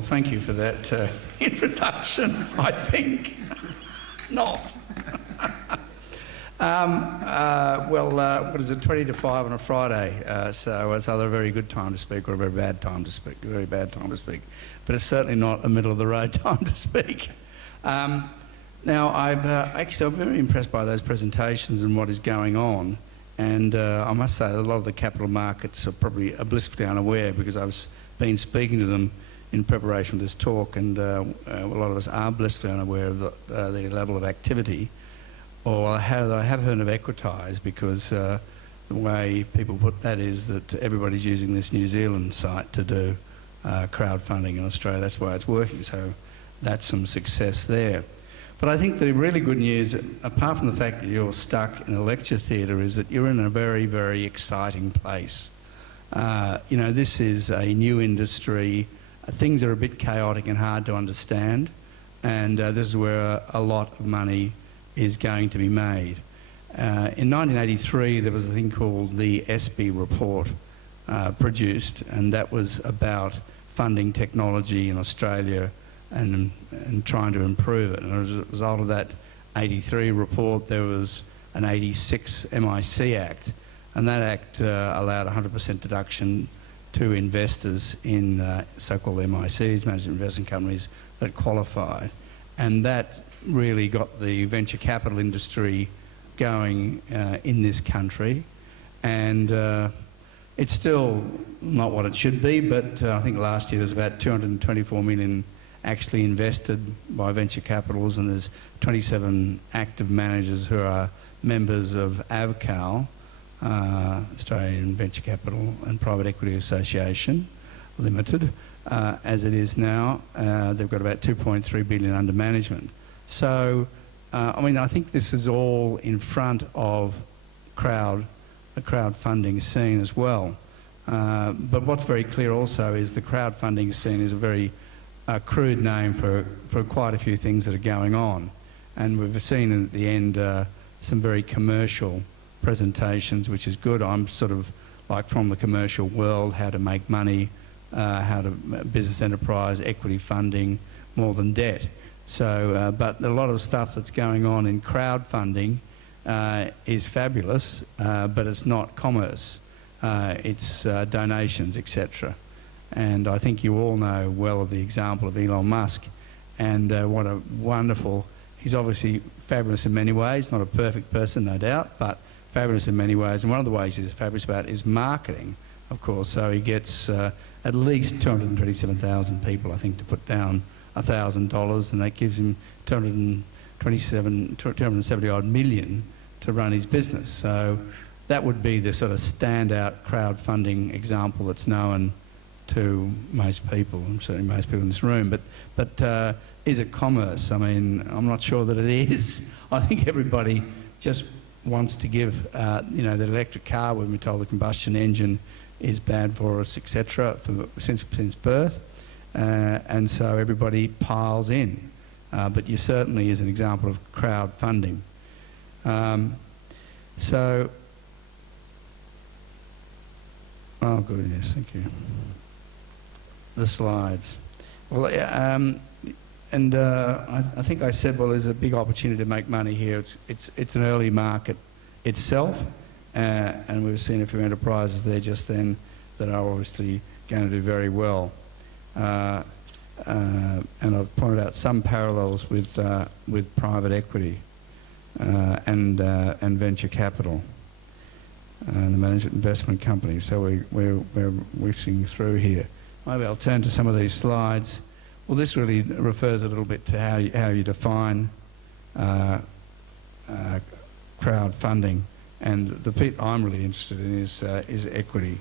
Well, thank you for that introduction, I think. Not. What is it, 20 to 5 on a Friday? So it's either a very good time to speak or a very bad time to speak, But it's certainly not a middle-of-the-road time to speak. Now, I'm very impressed by those presentations and what is going on. And I must say that a lot of the capital markets are probably blissfully unaware, because I've been speaking to them in preparation for this talk, and a lot of us are blissfully unaware of the level of activity. Or I have heard of Equitise, because the way people put that is that everybody's using this New Zealand site to do crowdfunding in Australia. That's why it's working, so that's some success there. But I think the really good news, apart from the fact that you're stuck in a lecture theatre, is that you're in a very, very exciting place. You know, this is a new industry. Things are a bit chaotic and hard to understand, and this is where a lot of money is going to be made. In 1983, there was a thing called the SB report produced, and that was about funding technology in Australia and trying to improve it. And as a result of that 83 report, there was an 86 MIC Act, and that Act allowed 100% deduction to investors in so-called MICs, managed investment companies, that qualified. And that really got the venture capital industry going in this country. And it's still not what it should be, but I think last year there was about 224 million actually invested by venture capitals, and there's 27 active managers who are members of AVCAL, Australian Venture Capital and Private Equity Association Limited, as it is now. They've got about 2.3 billion under management. So, I mean, I think this is all in front of the crowdfunding scene as well. But what's very clear also is the crowdfunding scene is a very crude name for quite a few things that are going on. And we've seen at the end some very commercial presentations, which is good. I'm sort of like from the commercial world, how to make money, how to business enterprise, equity funding, more than debt. So, but a lot of stuff that's going on in crowdfunding is fabulous, but it's not commerce. It's donations, etc. And I think you all know well of the example of Elon Musk, and what a wonderful, he's obviously fabulous in many ways, not a perfect person, no doubt, but fabulous in many ways. And one of the ways he's fabulous about is marketing, of course. So he gets at least 227,000 people, I think, to put down $1,000, and that gives him 270 odd million to run his business. So that would be the sort of standout crowdfunding example that's known to most people, and certainly most people in this room. But is it commerce? I mean, I'm not sure that it is. I think everybody just wants to give, you know, the electric car, when we're told the combustion engine is bad for us, etc., since birth, and so everybody piles in. But you certainly is an example of crowdfunding. Oh, good, yes, thank you. The slides. Well, I think I said, well, there's a big opportunity to make money here. It's an early market itself, and we've seen a few enterprises there just then that are obviously going to do very well. And I've pointed out some parallels with private equity and venture capital and the management investment companies. So we're whizzing through here. Maybe I'll turn to some of these slides. Well, this really refers a little bit to how you define crowdfunding, and the bit I'm really interested in is equity.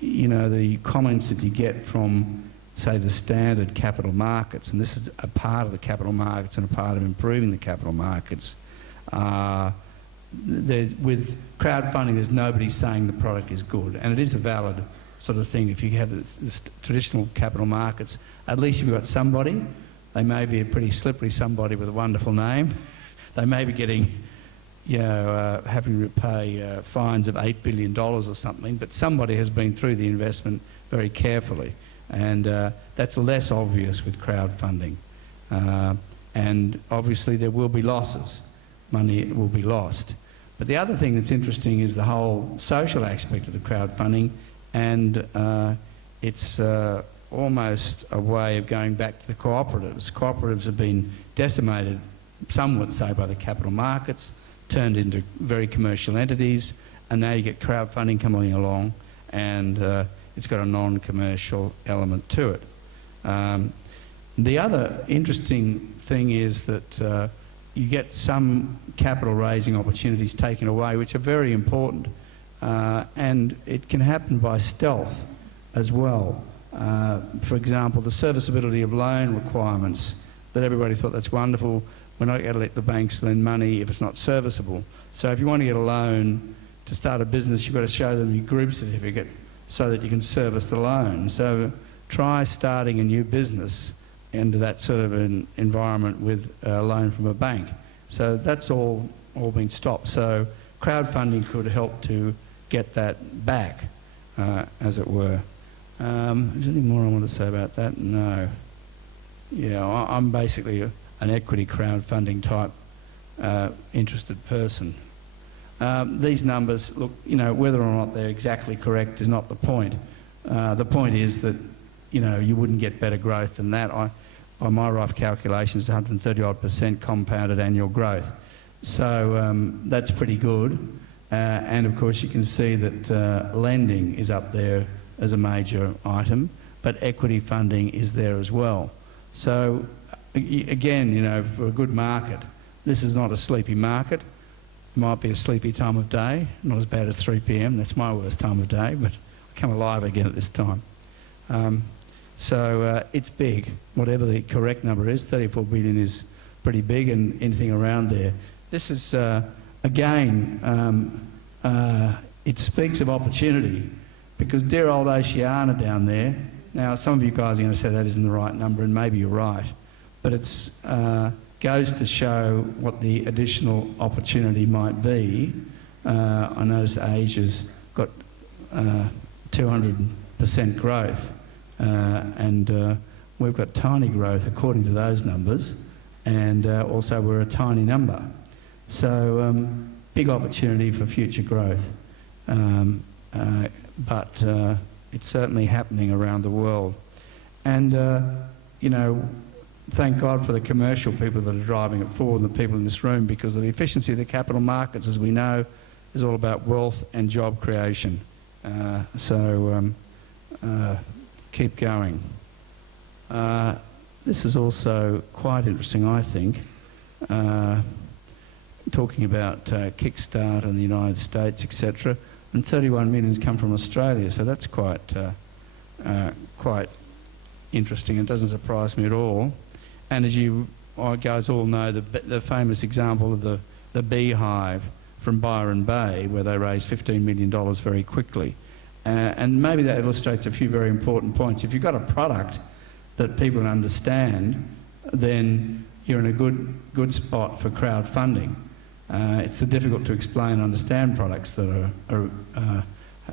You know, the comments that you get from, say, the standard capital markets, and this is a part of the capital markets and a part of improving the capital markets. With crowdfunding, there's nobody saying the product is good, and it is a valid sort of thing. If you have this traditional capital markets, at least you've got somebody. They may be a pretty slippery somebody with a wonderful name. They may be getting, having to pay fines of $8 billion or something, but somebody has been through the investment very carefully, and that's less obvious with crowdfunding. And obviously there will be losses. Money will be lost. But the other thing that's interesting is the whole social aspect of the crowdfunding, and it's almost a way of going back to the cooperatives. Cooperatives have been decimated, some would say, by the capital markets, turned into very commercial entities, and now you get crowdfunding coming along, and it's got a non-commercial element to it. The other interesting thing is that you get some capital raising opportunities taken away, which are very important, and it can happen by stealth as well. For example, the serviceability of loan requirements, that everybody thought that's wonderful. We're not going to let the banks lend money if it's not serviceable. So if you want to get a loan to start a business, you've got to show them your group certificate so that you can service the loan. So try starting a new business into that sort of an environment with a loan from a bank. So that's all been stopped. So crowdfunding could help to get that back, as it were. Is there anything more I want to say about that? No. Yeah, I'm basically an equity crowdfunding type interested person. These numbers, look, whether or not they're exactly correct is not the point. The point is that, you wouldn't get better growth than that. By my rough calculations, 130% compounded annual growth. So that's pretty good. And of course you can see that lending is up there as a major item, but equity funding is there as well. So again, for a good market, this is not a sleepy market. It might be a sleepy time of day, not as bad as 3 p.m. That's my worst time of day, but I come alive again at this time. So it's big. Whatever the correct number is, 34 billion is pretty big, and anything around there. This is, again, it speaks of opportunity, because dear old Oceania down there, now some of you guys are going to say that isn't the right number, and maybe you're right, but it goes to show what the additional opportunity might be. I notice Asia's got 200% growth, and we've got tiny growth according to those numbers, and also we're a tiny number. So big opportunity for future growth, but it's certainly happening around the world. And thank God for the commercial people that are driving it forward, and the people in this room, because the efficiency of the capital markets, as we know, is all about wealth and job creation. Keep going. This is also quite interesting, I think, talking about Kickstart in the United States, etc. And 31 million has come from Australia, so that's quite interesting. It doesn't surprise me at all. And as you guys all know, the famous example of the beehive from Byron Bay, where they raised $15 million very quickly. And maybe that illustrates a few very important points. If you've got a product that people understand, then you're in a good spot for crowdfunding. It's difficult to explain and understand products that are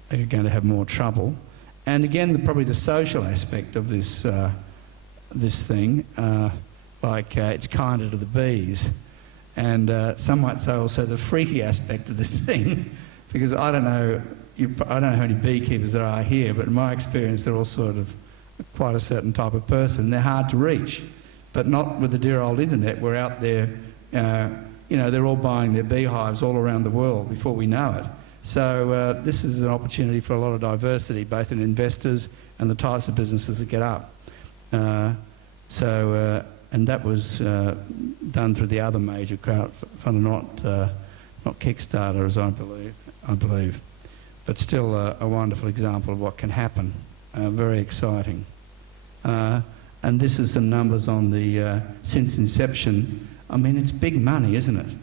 going to have more trouble. And again, probably the social aspect of this thing, it's kinder to the bees. And some might say also the freaky aspect of this thing, because I don't know how many beekeepers there are here, but in my experience, they're all sort of quite a certain type of person. They're hard to reach, but not with the dear old internet. We're out there, they're all buying their beehives all around the world before we know it. So this is an opportunity for a lot of diversity, both in investors and the types of businesses that get up. And that was done through the other major crowdfunder, not Kickstarter, as I believe. But still a wonderful example of what can happen. Very exciting. And this is some numbers on the since inception. I mean, it's big money, isn't it?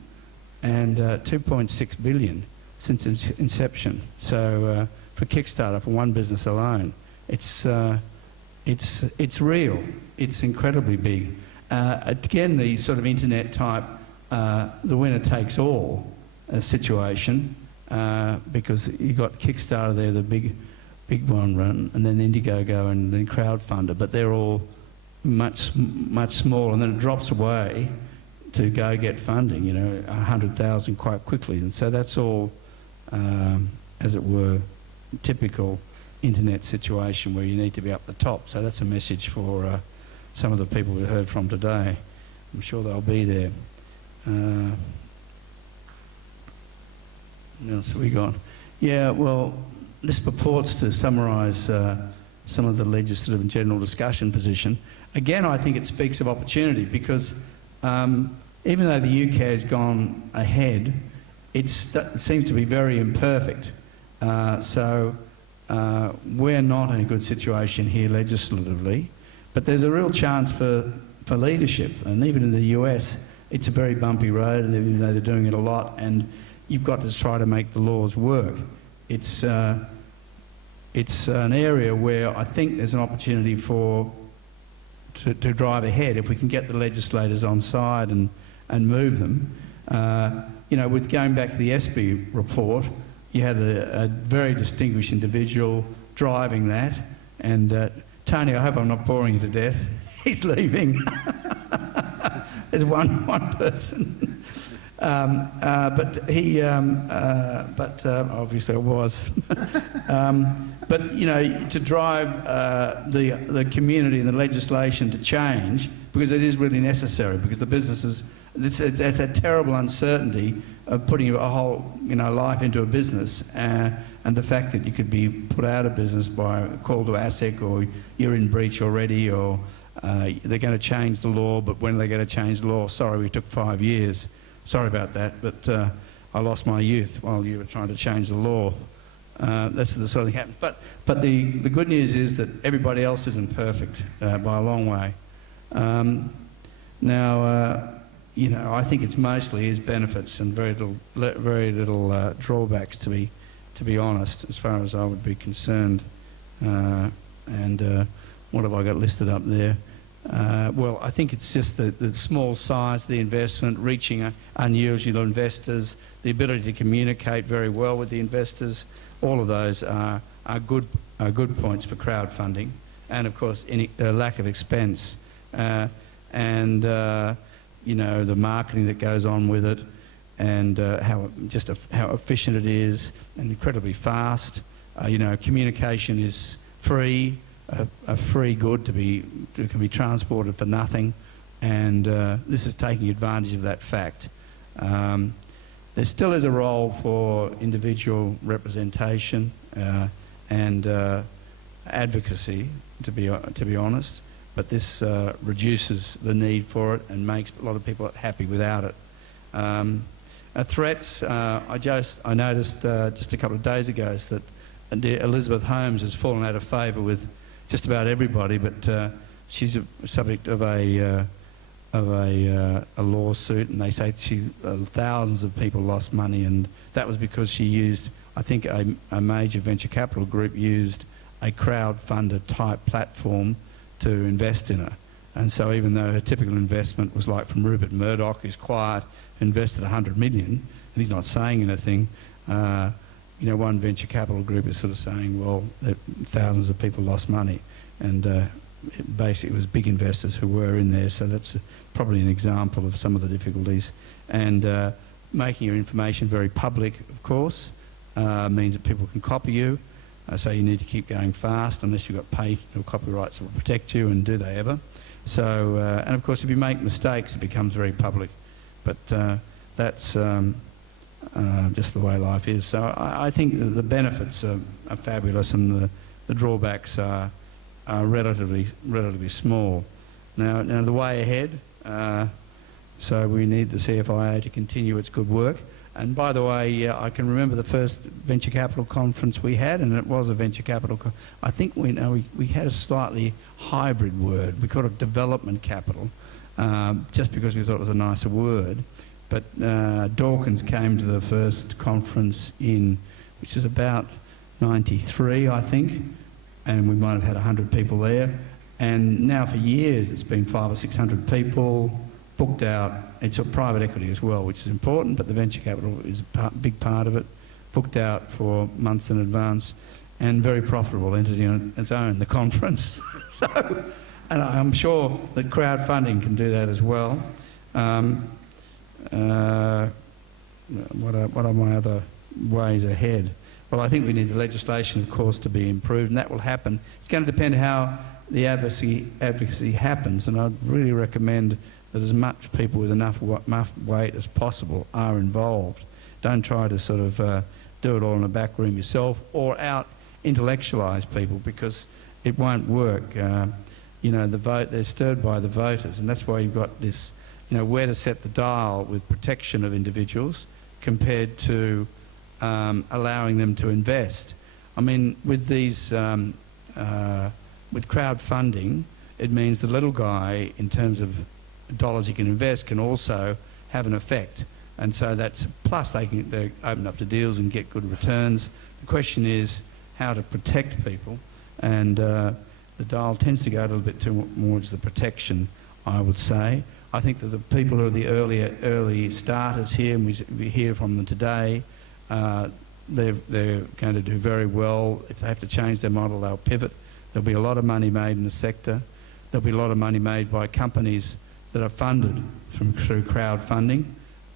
And 2.6 billion since inception. So for Kickstarter, for one business alone, it's real. It's incredibly big. Again, the sort of internet type, the winner takes all. situation because you got Kickstarter there, the big one run, and then Indiegogo and then crowdfunder, but they're all much smaller, and then it drops away to go get funding, 100,000 quite quickly. And so that's all, as it were, typical internet situation where you need to be up the top. So that's a message for some of the people we heard from today. I'm sure they'll be there. What else have we got? Yeah, well, this purports to summarise some of the legislative and general discussion position. Again, I think it speaks of opportunity because even though the UK has gone ahead, it seems to be very imperfect. So we're not in a good situation here legislatively, but there's a real chance for leadership. And even in the US, it's a very bumpy road, and even though they're doing it a lot, and you've got to try to make the laws work. It's an area where I think there's an opportunity to drive ahead if we can get the legislators on side and move them. With going back to the ESPY report, you had a very distinguished individual driving that. And Tony, I hope I'm not boring you to death. He's leaving. There's one person. But obviously I was. But to drive the community and the legislation to change, because it is really necessary, because the businesses, it's a terrible uncertainty of putting a whole life into a business, and the fact that you could be put out of business by a call to ASIC, or you're in breach already, or they're going to change the law, but when are they going to change the law? Sorry, we took 5 years. Sorry about that, but I lost my youth while you were trying to change the law. That's the sort of thing that happens. But the good news is that everybody else isn't perfect by a long way. I think it's mostly his benefits and very little drawbacks, to be honest, as far as I would be concerned. What have I got listed up there? Well, I think it's just the small size of the investment, reaching unusual investors, the ability to communicate very well with the investors. All of those are good points for crowdfunding, and of course lack of expense, the marketing that goes on with it, and how efficient it is and incredibly fast. Communication is free. A free good can be transported for nothing, and this is taking advantage of that fact. There still is a role for individual representation and advocacy, to be honest, but this reduces the need for it and makes a lot of people happy without it. Threats, I noticed just a couple of days ago that Elizabeth Holmes has fallen out of favour with just about everybody, but she's a subject of a lawsuit, and they say thousands of people lost money, and that was because she used, I think a major venture capital group used a crowdfunder type platform to invest in her. And so even though her typical investment was like from Rupert Murdoch, who's quiet, invested 100 million, and he's not saying anything, one venture capital group is sort of saying, well, that thousands of people lost money, and basically it was big investors who were in there, so that's probably an example of some of the difficulties. And making your information very public, of course, means that people can copy you, so you need to keep going fast unless you've got patent or copyrights that will protect you, and do they ever. So, and of course if you make mistakes it becomes very public, but that's just the way life is. So I think the benefits are fabulous, and the drawbacks are relatively small. Now the way ahead, so we need the CFIA to continue its good work. And by the way, I can remember the first venture capital conference we had, and it was a venture capital. I think we had a slightly hybrid word. We called it development capital, just because we thought it was a nicer word. But Dawkins came to the first conference which is about 93, I think, and we might have had 100 people there. And now for years it's been 500 or 600 people, booked out. It's a private equity as well, which is important, but the venture capital is a big part of it. Booked out for months in advance, and very profitable entity on its own, the conference. So, and I'm sure that crowdfunding can do that as well. What are my other ways ahead? Well, I think we need the legislation, of course, to be improved, and that will happen. It's going to depend how the advocacy happens, and I'd really recommend that as much people with enough weight as possible are involved. Don't try to sort of do it all in a back room yourself, or out intellectualise people, because it won't work. You know, they're stirred by the voters, and that's why you've got this, you know, where to set the dial with protection of individuals compared to allowing them to invest. I mean, with these, with crowdfunding, it means the little guy, in terms of dollars he can invest, can also have an effect. And so that's, plus they open up to deals and get good returns. The question is how to protect people, and the dial tends to go a little bit towards the protection, I would say. I think that the people who are the early starters here, and we hear from them today, they're going to do very well. If they have to change their model, they'll pivot. There'll be a lot of money made in the sector. There'll be a lot of money made by companies that are funded through crowdfunding,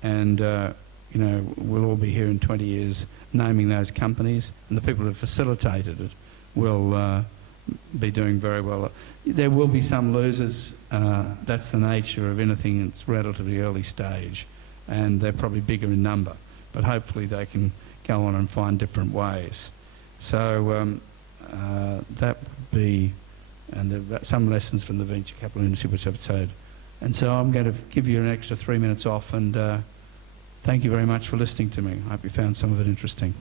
and you know, we'll all be here in 20 years naming those companies, and the people who facilitated it will be doing very well. There will be some losers. That's the nature of anything that's relatively early stage, and they're probably bigger in number, but hopefully they can go on and find different ways. So that would be, and there are some lessons from the venture capital industry which I've said. And so I'm going to give you an extra 3 minutes off, and thank you very much for listening to me. I hope you found some of it interesting.